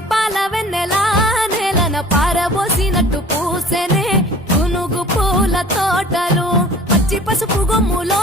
పచ్చి పాల వెన్నెలా నేలన పారబోసినట్టు పూసెనే గునుగు పూల తోటలు పచ్చి పసుపు గొమ్ములో